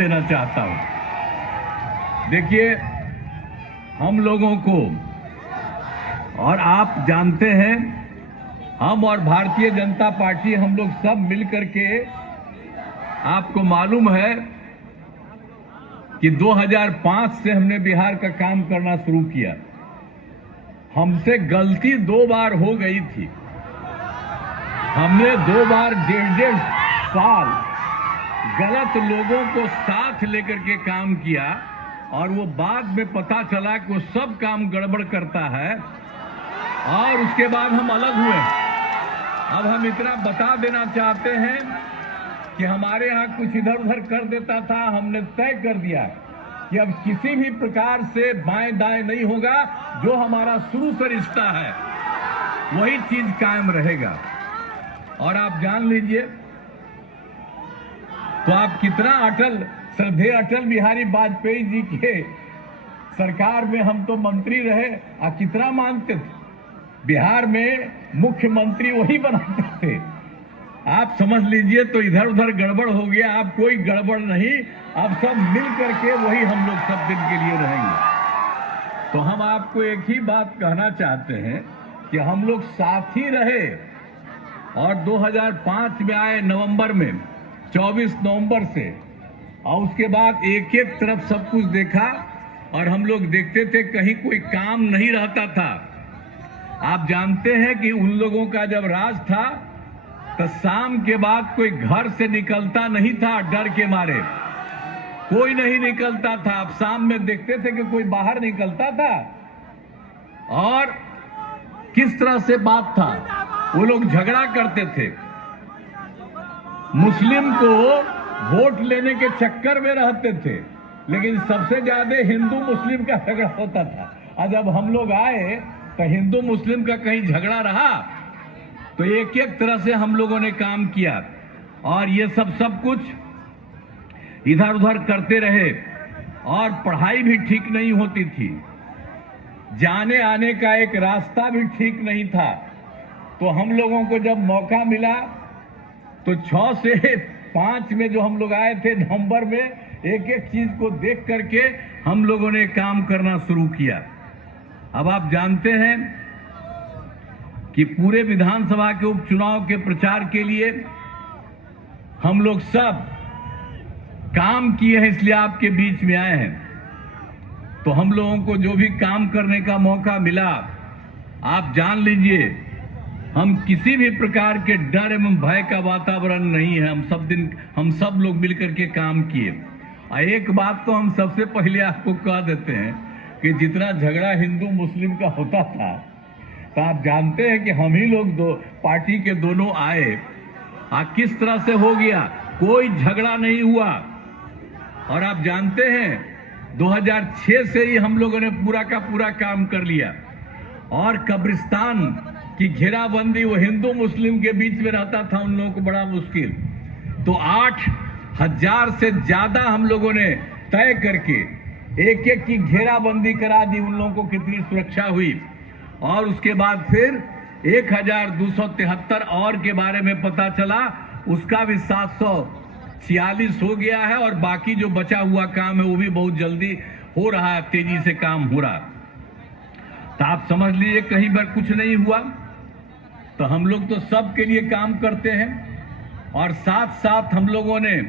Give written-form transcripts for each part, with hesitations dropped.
देना चाहता हूं। देखिए, हम लोगों को, और आप जानते हैं, हम और भारतीय जनता पार्टी हम लोग सब मिलकर के, आपको मालूम है कि 2005 से हमने बिहार का काम करना शुरू किया। हमसे गलती 2 बार हो गई थी। हमने 2 बार 1.5 साल गलत लोगों को साथ लेकर के काम किया और वो बाद में पता चला कि वो सब काम गड़बड़ करता है और उसके बाद हम अलग हुए। अब हम इतना बता देना चाहते हैं कि हमारे यहाँ कुछ इधर उधर कर देता था, हमने तय कर दिया कि अब किसी भी प्रकार से बाएं दाएं नहीं होगा। जो हमारा शुरू से रिश्ता है वही चीज कायम रहेगा। और आप जान लीजिए, तो आप कितना अटल, श्रद्धेय अटल बिहारी वाजपेयी जी के सरकार में हम तो मंत्री रहे, आप कितना मानते थे। बिहार में मुख्यमंत्री वही बनाते थे। आप समझ लीजिए, तो इधर उधर गड़बड़ हो गया। आप कोई गड़बड़ नहीं, अब सब मिल करके वही हम लोग सब दिन के लिए रहेंगे। तो हम आपको एक ही बात कहना चाहते हैं कि हम लोग साथ ही रहे और 2005 में आए नवंबर में, 24 नवंबर से, और उसके बाद एक एक तरफ सब कुछ देखा और हम लोग देखते थे कहीं कोई काम नहीं रहता था। आप जानते हैं कि उन लोगों का जब राज था तो शाम के बाद कोई घर से निकलता नहीं था, डर के मारे कोई नहीं निकलता था। अब शाम में देखते थे कि कोई बाहर निकलता था और किस तरह से बात था, वो लोग झगड़ा करते थे। मुस्लिम को वोट लेने के चक्कर में रहते थे, लेकिन सबसे ज्यादा हिंदू मुस्लिम का झगड़ा होता था। और जब हम लोग आए तो हिंदू मुस्लिम का कहीं झगड़ा रहा तो एक एक तरह से हम लोगों ने काम किया और ये सब कुछ इधर उधर करते रहे। और पढ़ाई भी ठीक नहीं होती थी, जाने आने का एक रास्ता भी ठीक नहीं था। तो हम लोगों को जब मौका मिला तो 6 से 5 में जो हम लोग आए थे नवंबर में, एक एक चीज को देख करके हम लोगों ने काम करना शुरू किया। अब आप जानते हैं कि पूरे विधानसभा के उपचुनाव के प्रचार के लिए हम लोग सब काम किए हैं, इसलिए आपके बीच में आए हैं। तो हम लोगों को जो भी काम करने का मौका मिला, आप जान लीजिए, हम किसी भी प्रकार के डर एवं भय का वातावरण नहीं है। हम सब लोग मिलकर के काम किए। और एक बात तो हम सबसे पहले आपको कह देते हैं कि जितना झगड़ा हिंदू मुस्लिम का होता था, तो आप जानते हैं कि हम ही लोग दो पार्टी के दोनों आए, किस तरह से हो गया, कोई झगड़ा नहीं हुआ। और आप जानते हैं 2006 से ही हम लोगों ने पूरा का पूरा काम कर लिया। और कब्रिस्तान की घेराबंदी वो हिंदू मुस्लिम के बीच में रहता था उन लोगों को बड़ा मुश्किल, तो 8,000 से ज्यादा हम लोगों ने तय करके एक एक की घेराबंदी करा दी। उन लोगों को कितनी सुरक्षा हुई। और उसके बाद फिर 1,273 और के बारे में पता चला, उसका भी 746 हो गया है। और बाकी जो बचा हुआ काम है वो भी बहुत जल्दी हो रहा है, तेजी से काम हो रहा। तो आप समझ लीजिए कहीं पर कुछ नहीं हुआ। तो हम लोग तो सबके लिए काम करते हैं और साथ साथ हम लोगों ने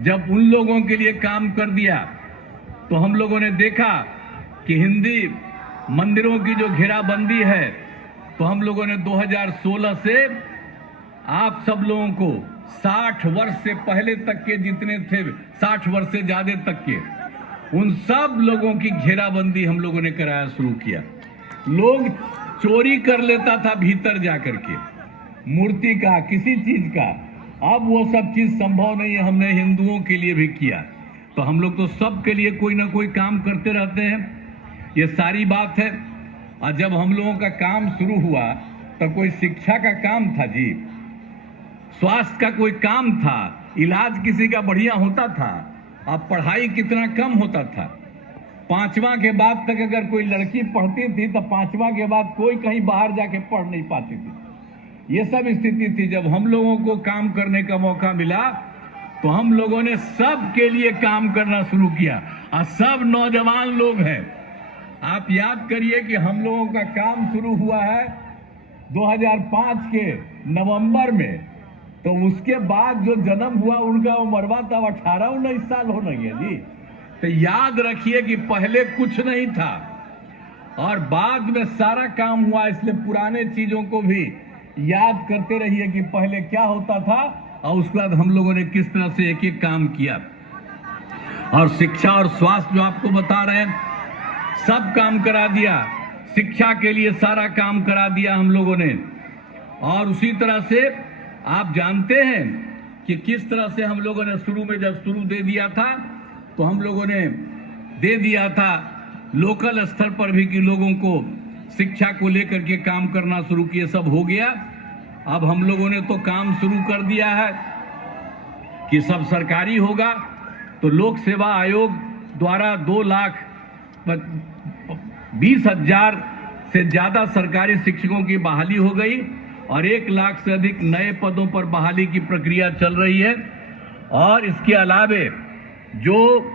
जब उन लोगों के लिए काम कर दिया तो हम लोगों ने देखा कि हिंदी मंदिरों की जो घेराबंदी है, तो हम लोगों ने 2016 से आप सब लोगों को 60 वर्ष से पहले तक के जितने थे, 60 वर्ष से ज्यादा तक के, उन सब लोगों की घेराबंदी हम लोगों ने कराया शुरू किया। लोग चोरी कर लेता था भीतर जाकर के, मूर्ति का, किसी चीज का। अब वो सब चीज संभव नहीं है, हमने हिंदुओं के लिए भी किया। तो हम लोग तो सबके लिए कोई ना कोई काम करते रहते हैं, ये सारी बात है। और जब हम लोगों का काम शुरू हुआ तो कोई शिक्षा का काम था जी, स्वास्थ्य का कोई काम था, इलाज किसी का बढ़िया होता था। अब पढ़ाई कितना कम होता था। 5वां के बाद तक अगर कोई लड़की पढ़ती थी तो 5वां के बाद कोई कहीं बाहर जाके पढ़ नहीं पाती थी। ये सब स्थिति थी। जब हम लोगों को काम करने का मौका मिला तो हम लोगों ने सबके लिए काम करना शुरू किया और सब नौजवान लोग हैं। आप याद करिए कि हम लोगों का काम शुरू हुआ है 2005 के नवंबर में, तो उसके बाद जो जन्म हुआ उनका उम्र तब 18-19 साल हो रही है जी। तो याद रखिए कि पहले कुछ नहीं था और बाद में सारा काम हुआ, इसलिए पुराने चीजों को भी याद करते रहिए कि पहले क्या होता था और उसके बाद हम लोगों ने किस तरह से एक एक काम किया। और शिक्षा और स्वास्थ्य जो आपको बता रहे हैं, सब काम करा दिया, शिक्षा के लिए सारा काम करा दिया हम लोगों ने। और उसी तरह से आप जानते हैं कि किस तरह से हम लोगों ने शुरू में जब शुरू दे दिया था तो हम लोगों ने दे दिया था लोकल स्तर पर भी कि लोगों को शिक्षा को लेकर के काम करना शुरू किए, सब हो गया। अब हम लोगों ने तो काम शुरू कर दिया है कि सब सरकारी होगा। तो लोक सेवा आयोग द्वारा 2,20,000 से ज्यादा सरकारी शिक्षकों की बहाली हो गई और 1 लाख से अधिक नए पदों पर बहाली की प्रक्रिया चल रही है। और इसके अलावे जो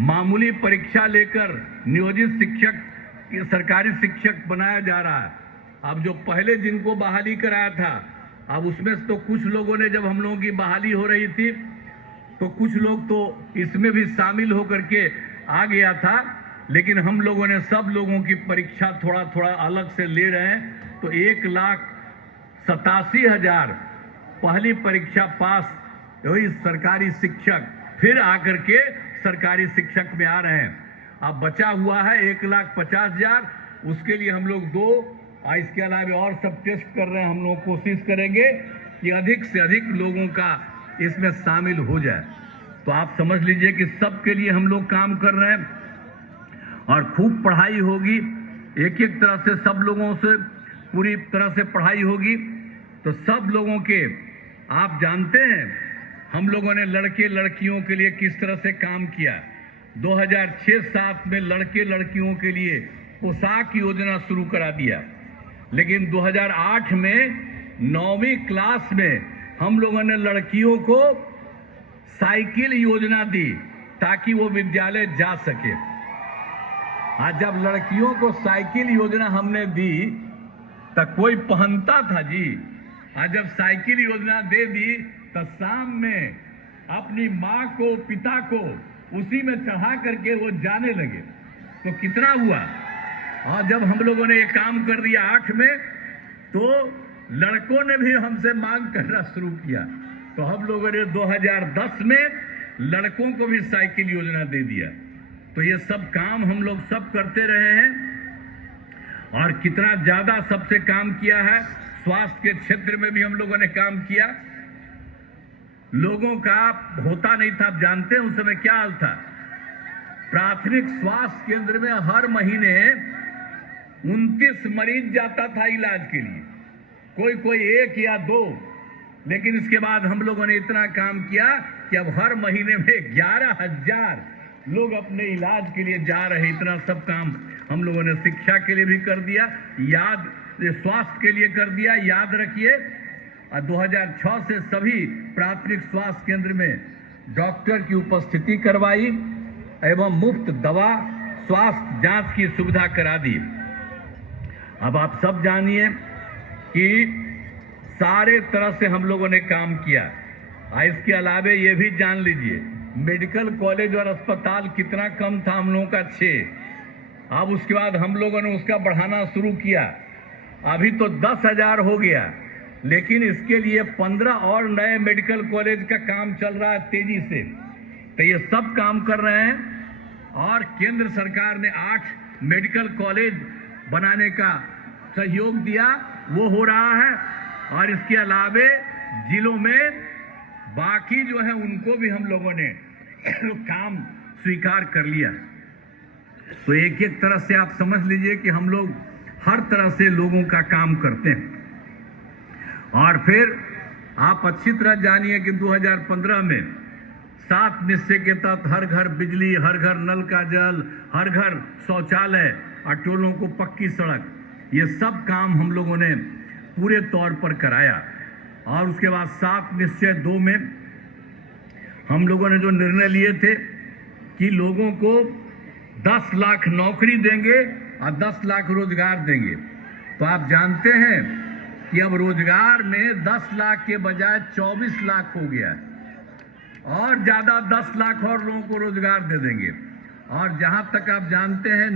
मामूली परीक्षा लेकर नियोजित शिक्षक, सरकारी शिक्षक बनाया जा रहा है, अब जो पहले जिनको बहाली कराया था, अब उसमें तो कुछ लोगों ने, जब हम लोगों की बहाली हो रही थी तो कुछ लोग तो इसमें भी शामिल होकर के आ गया था, लेकिन हम लोगों ने सब लोगों की परीक्षा थोड़ा थोड़ा अलग से ले रहे हैं। तो 1,87,000 पहली परीक्षा पास वही सरकारी शिक्षक फिर आकर के सरकारी शिक्षक में आ रहे हैं। अब बचा हुआ है 1,50,000, उसके लिए हम लोग 2 और इसके अलावा और सब टेस्ट कर रहे हैं। हम लोग कोशिश करेंगे कि अधिक से अधिक लोगों का इसमें शामिल हो जाए। तो आप समझ लीजिए कि सबके लिए हम लोग काम कर रहे हैं और खूब पढ़ाई होगी, एक एक तरह से सब लोगों से पूरी तरह से पढ़ाई होगी। तो सब लोगों के, आप जानते हैं हम लोगों ने लड़के लड़कियों के लिए किस तरह से काम किया। 2006-07 में लड़के लड़कियों के लिए पोशाक योजना शुरू करा दिया, लेकिन 2008 में 9वीं क्लास में हम लोगों ने लड़कियों को साइकिल योजना दी ताकि वो विद्यालय जा सके। आज जब लड़कियों को साइकिल योजना हमने दी तब कोई पहनता था जी। आज जब साइकिल योजना दे दी तो शाम में अपनी माँ को, पिता को उसी में चढ़ा करके वो जाने लगे। तो कितना हुआ। और जब हम लोगों ने ये काम कर दिया 8 में, तो लड़कों ने भी हमसे मांग करना शुरू किया। तो हम लोगों ने 2010 में लड़कों को भी साइकिल योजना दे दिया। तो ये सब काम हम लोग सब करते रहे हैं और कितना ज्यादा सबसे काम किया है। स्वास्थ्य के क्षेत्र में भी हम लोगों ने काम किया। लोगों का होता नहीं था, आप जानते हैं उस समय क्या हाल था। प्राथमिक स्वास्थ्य केंद्र में हर महीने 29 मरीज जाता था इलाज के लिए, कोई 1 या 2। लेकिन इसके बाद हम लोगों ने इतना काम किया कि अब हर महीने में 11,000 लोग अपने इलाज के लिए जा रहे। इतना सब काम हम लोगों ने शिक्षा के लिए भी कर दिया, स्वास्थ्य के लिए कर दिया। याद रखिए 2006 से सभी प्राथमिक स्वास्थ्य केंद्र में डॉक्टर की उपस्थिति करवाई एवं मुफ्त दवा, स्वास्थ्य जांच की सुविधा करा दी। अब आप सब जानिए कि सारे तरह से हम लोगों ने काम किया। इसके अलावा ये भी जान लीजिए मेडिकल कॉलेज और अस्पताल कितना कम था हम लोगों का 6। अब उसके बाद हम लोगों ने उसका बढ़ाना शुरू किया, अभी तो 10,000 हो गया। लेकिन इसके लिए 15 और नए मेडिकल कॉलेज का काम चल रहा है तेजी से। तो ये सब काम कर रहे हैं और केंद्र सरकार ने 8 मेडिकल कॉलेज बनाने का सहयोग दिया, वो हो रहा है। और इसके अलावे जिलों में बाकी जो है उनको भी हम लोगों ने काम स्वीकार कर लिया। तो एक एक तरह से आप समझ लीजिए कि हम लोग हर तरह से लोगों का काम करते हैं। और फिर आप अच्छी तरह जानिए कि 2015 में 7 निश्चय के तहत हर घर बिजली, हर घर नल का जल, हर घर शौचालय और टोलों को पक्की सड़क, ये सब काम हम लोगों ने पूरे तौर पर कराया। और उसके बाद 7 निश्चय 2 में हम लोगों ने जो निर्णय लिए थे कि लोगों को 10 लाख नौकरी देंगे और 10 लाख रोजगार देंगे, तो आप जानते हैं कि अब रोजगार में 10 लाख के बजाय 24 लाख हो गया है और ज्यादा 10 लाख और लोगों को रोजगार दे देंगे। और जहां तक आप जानते हैं